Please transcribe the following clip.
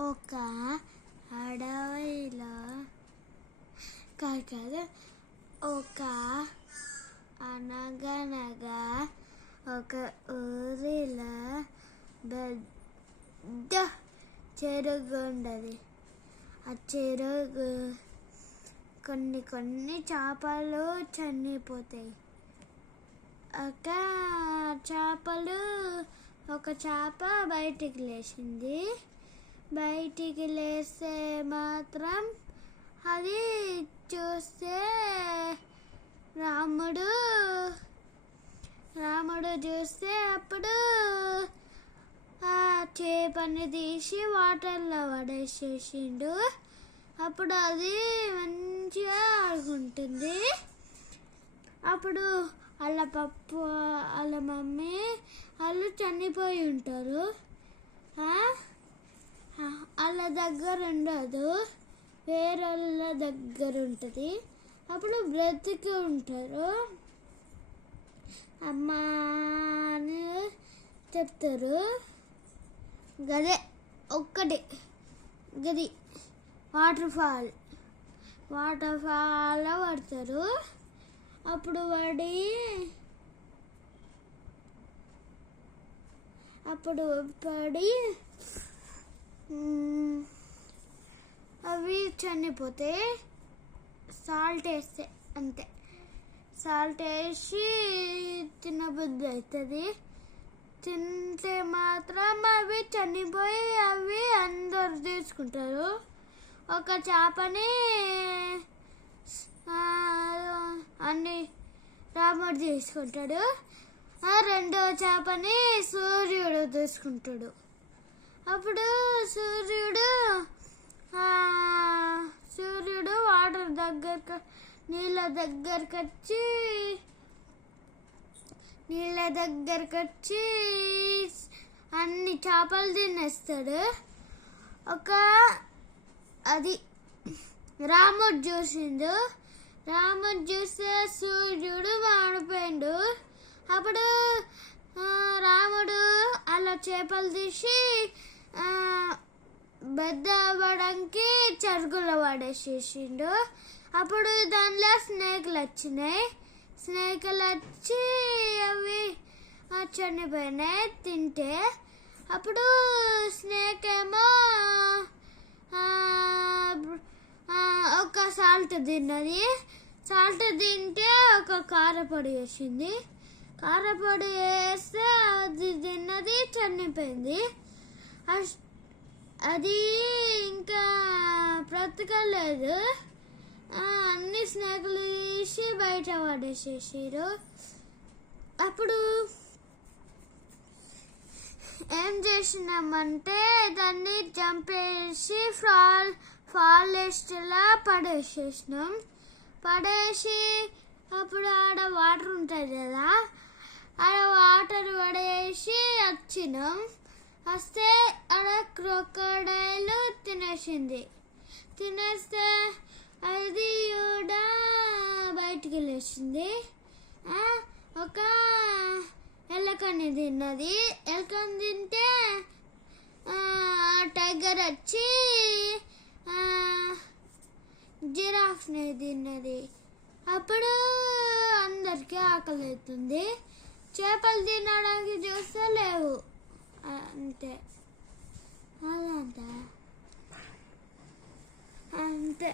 ఒక అడవిలో కాదు ఒక అనగనగా ఒక ఊరిలో పెద్ద చెరువు ఉండదు. ఆ చెరువు కొన్ని చేపలు చనిపోతాయి. ఒక చేప బయటికి లేచింది. బయటికి లేస్తే మాత్రం అది చూస్తే రాముడు చూస్తే అప్పుడు ఆ చేపని తీసి వాటర్లో పడేసేసిండు. అప్పుడు అది మంచిగా ఆడుకుంటుంది. అప్పుడు వాళ్ళ పప్పు వాళ్ళ మమ్మీ వాళ్ళు చనిపోయి ఉంటారు. వాళ్ళ దగ్గర ఉండదు, వేరే వాళ్ళ దగ్గర ఉంటుంది. అప్పుడు బ్రతికి ఉంటారు. అమ్మా అని చెప్తారు. గదే ఒక్కటి గది వాటర్ ఫాల్ పడతారు. అప్పుడు పడి అవి చనిపోతే సాల్ట్ వేస్తే అంతే. సాల్ట్ వేసి తినబుద్ధి అవుతుంది. తింటే మాత్రం అవి చనిపోయి అవి అందరు తీసుకుంటారు. ఒక చేపని అన్ని రాముడు తీసుకుంటాడు. రెండో చేపని సూర్యుడు తీసుకుంటాడు. అప్పుడు సూర్యుడు వాటర్ నీళ్ళ దగ్గరకు వచ్చి అన్ని చేపలు తినేస్తాడు. అది రాముడు చూస్తే సూర్యుడు మాడిపోయిండు. అప్పుడు రాముడు అలా చేపలు తీసి బద్ద అవ్వడానికి చెరుకులో పడేసేసిండు. అప్పుడు దానిలో స్నేకులు వచ్చినాయి. స్నేకులు వచ్చి అవి చనిపోయినాయి తింటే. అప్పుడు స్నేక్ ఏమో ఒక సాల్ట్ తిన్నది. సాల్ట్ తింటే ఒక కారపొడి వేసింది. కారపొడి వేస్తే అది తిన్నది, చనిపోయింది. అది ఇంకా బ్రతకలేదు. అన్ని స్నేకులు తీసి బయట పడేసేసారు. అప్పుడు ఏం చేసినామంటే దాన్ని చంపేసి ఫారెస్ట్లా పడేసేసినాం. పడేసి అప్పుడు ఆడ వాటర్ ఉంటుంది కదా, ఆడ వాటర్ పడేసి వచ్చినాం. వస్తే ఆడ క్రొకోడైల్ తినేస్తే అది కూడా బయటికి లేచింది. ఒక ఎలకని తిన్నది. ఎలకని తింటే టైగర్ వచ్చి జిరాఫ్ని తిన్నది. అప్పుడు అందరికీ ఆకలి అవుతుంది. చేపలు తినడానికి చూస్తే లేవు. అంతే అంతే.